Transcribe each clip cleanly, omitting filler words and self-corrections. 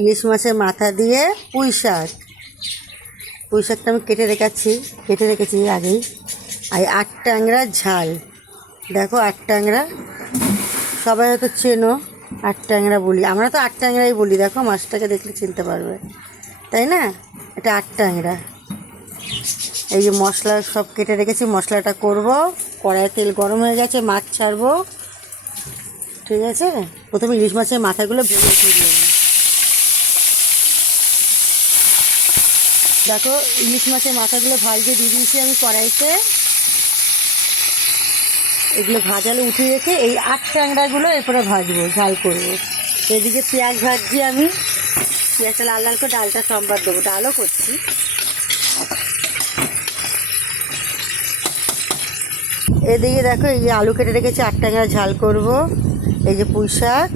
ইলিশ মাছের মাথা দিয়ে পুঁই শাক। পুঁই শাকটা আমি কেটে রেখেছি আগেই। আর 8 ট্যাংরার ঝাল। দেখো 8 ট্যাংরা, সবাই হয়তো চেনো, 8 ট্যাংরা বলি, আমরা তো 8 ট্যাংরাই বলি। দেখো মাছটাকে দেখলে চিনতে পারবে, তাই না? এটা 8 ট্যাংরা। এই যে মশলা সব কেটে রেখেছি, মশলাটা করব। কড়াইয়ে তেল গরম হয়ে গেছে, মাছ ছাড়বো। ঠিক আছে, প্রথমে ইলিশ মাছের মাথাগুলো ভেজে উঠিয়ে দিই। দেখো ইলিশ মাছের মাথাগুলো ভাজতে দিয়ে দিয়েছি আমি কড়াইতে। এগুলো ভাজালে উঠিয়ে রেখে এই 8 ট্যাংরাগুলো এরপরে ভাজবো, ঝাল করবো। এদিকে পেঁয়াজ ভাজছি আমি, পেঁয়াজটা লাল লাল করে ডালটা সম্বাদ দেবো, ডালও করছি। এদিকে দেখো এই যে আলু কেটে রেখেছি, 8 ট্যাংরা ঝাল করব। এই যে পুঁই শাক,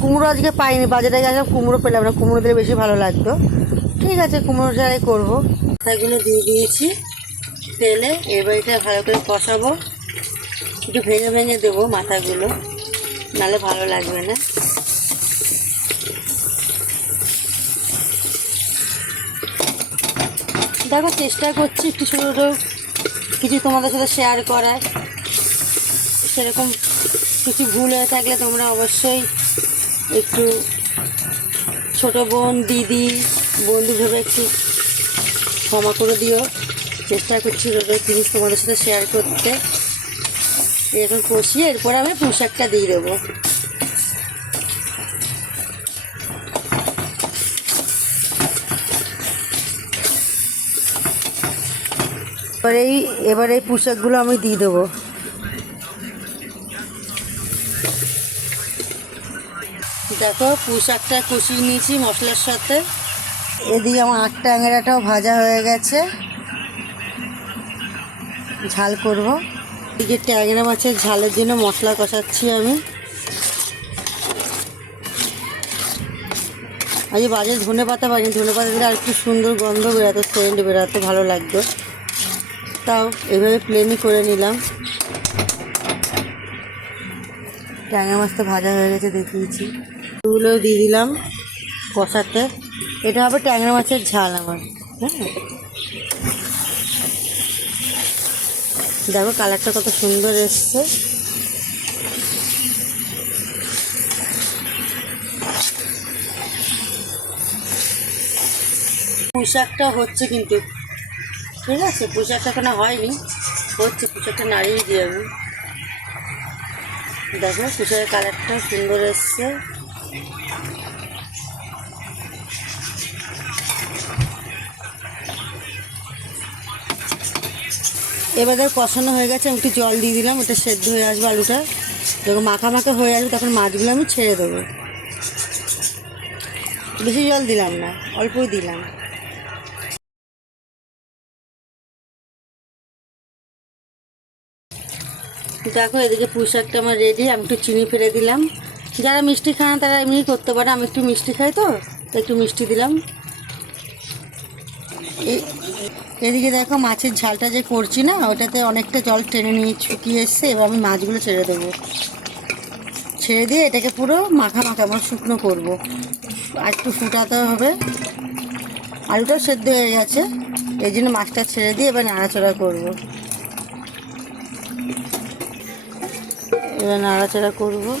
কুমড়ো আজকে পাইনি, বাজারে গেলাম কুমড়ো পেলাম না, কুমড়ো দিলে বেশি ভালো লাগতো। ঠিক আছে, কুমড়ো ঝালাই করবো। মাথাগুলো দিয়ে দিয়েছি তেলে, এবার এটা ভালো করে কষাবো। একটু ভেঙে ভেঙে দেবো মাথাগুলো, নাহলে ভালো লাগবে না। দেখো চেষ্টা করছি একটু ছোটো ছোটো কিছু তোমাদের সাথে শেয়ার করার। সেরকম কিছু ভুল হয়ে থাকলে তোমরা অবশ্যই একটু ছোটো বোন, দিদি, বন্ধু ভেবে একটু ক্ষমা করে দিও। চেষ্টা করছি ছোটো জিনিস তোমাদের সাথে শেয়ার করতে। এখন কষিয়ে এরপর আমি পুঁই শাকটা দিয়ে দেবো। এবার এই পুঁই শাকগুলো আমি দিয়ে দেবো। দেখো পুঁই শাকটা কষিয়ে নিয়েছি মশলার সাথে। এদিকে আমার 8 ট্যাংরাটাও ভাজা হয়ে গেছে, ঝাল করব। এদিকে ট্যাংরা মাছের ঝালের জন্য মশলা কষাচ্ছি আমি। আজ বাজারে ধনে পাতা পাইনি, ধনে পাতা দিলে আর একটু সুন্দর গন্ধ বেরোতো, সেন্ট বেরোতো, ভালো লাগতো। তাও এইভাবে প্লেনই করে নিলাম। ট্যাংরা মাছটা ভাজা হয়ে গেছে, দেখিয়েছি। ওগুলোও দিয়ে দিলাম কষাতে। এটা হবে ট্যাংরা মাছের ঝাল আমার। হ্যাঁ, দেখো কালারটা কত সুন্দর এসছে। পুঁই শাকটা হচ্ছে কিন্তু, ঠিক আছে, পুঁই শাকটা কেন হয়নি, হচ্ছে। পুঁই শাকটা নাড়িয়ে দিই আমি। দেখো পুঁই শাকের কালারটা সুন্দর এসছে। এবার দেখো কষানো হয়ে গেছে, আমি একটু জল দিয়ে দিলাম, ওটা সেদ্ধ হয়ে আসবে আলুটা। যখন মাখা মাখা হয়ে আসবে তখন মাছগুলো আমি ছেড়ে দেবো। বেশি জল দিলাম না, অল্পই দিলাম। দেখো এদিকে পুঁই শাকটা আমার রেডি। আমি একটু চিনি ফেলে দিলাম। যারা মিষ্টি খায় না তারা এমনি করতে পারে, আমি একটু মিষ্টি খাই তো একটু মিষ্টি দিলাম। এদিকে দেখো মাছের ঝালটা যে করছি না, ওটাতে অনেকটা জল টেনে নিয়ে শুকিয়ে এসছে। এবার আমি মাছগুলো ছেড়ে দেবো। ছেড়ে দিয়ে এটাকে পুরো মাখা মাখা আমার শুকনো করবো। আর একটু ফুটাতে হবে। আলুটাও সেদ্ধ হয়ে গেছে, এই জন্য মাছটা ছেড়ে দিয়ে এবার নাড়াচাড়া করবো। এবার নাড়াচাড়া করবো।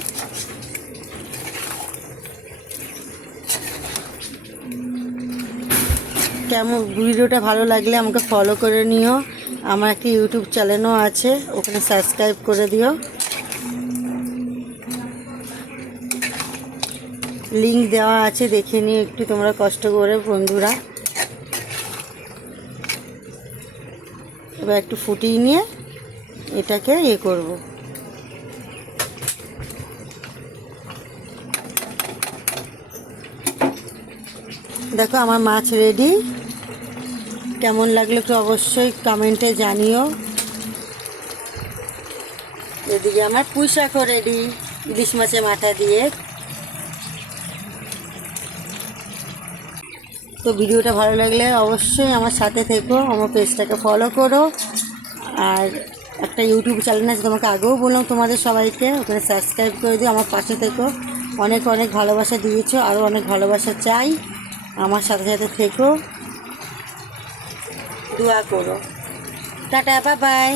কেমন ভিডিওটা ভালো লাগলে আমাকে ফলো করে নিও। আমার একটা ইউটিউব চ্যানেলও আছে, ওখানে সাবস্ক্রাইব করে দিও। লিংক দেওয়া আছে, দেখে নিও একটু তোমরা কষ্ট করে বন্ধুরা। এবার একটু ফুটিয়ে নিয়ে এটাকে করব। দেখো আমার মাছ রেডি। কেমন লাগলো একটু অবশ্যই কমেন্টে জানিও। এদিকে আমার পুঁই শাকও রেডি, ইলিশ মাছের মাথা দিয়ে। তো ভিডিওটা ভালো লাগলে অবশ্যই আমার সাথে থেকো, আমার পেজটাকে ফলো করো। আর একটা ইউটিউব চ্যানেল আছে, তোমাকে আগেও বললাম তোমাদের সবাইকে, ওখানে সাবস্ক্রাইব করে দিও, আমার পাশে থেকো। অনেক অনেক ভালোবাসা দিয়েছো, আরও অনেক ভালোবাসা চাই। আমার সাথে সাথে থেকো, দোয়া করো। Tata, bye bye.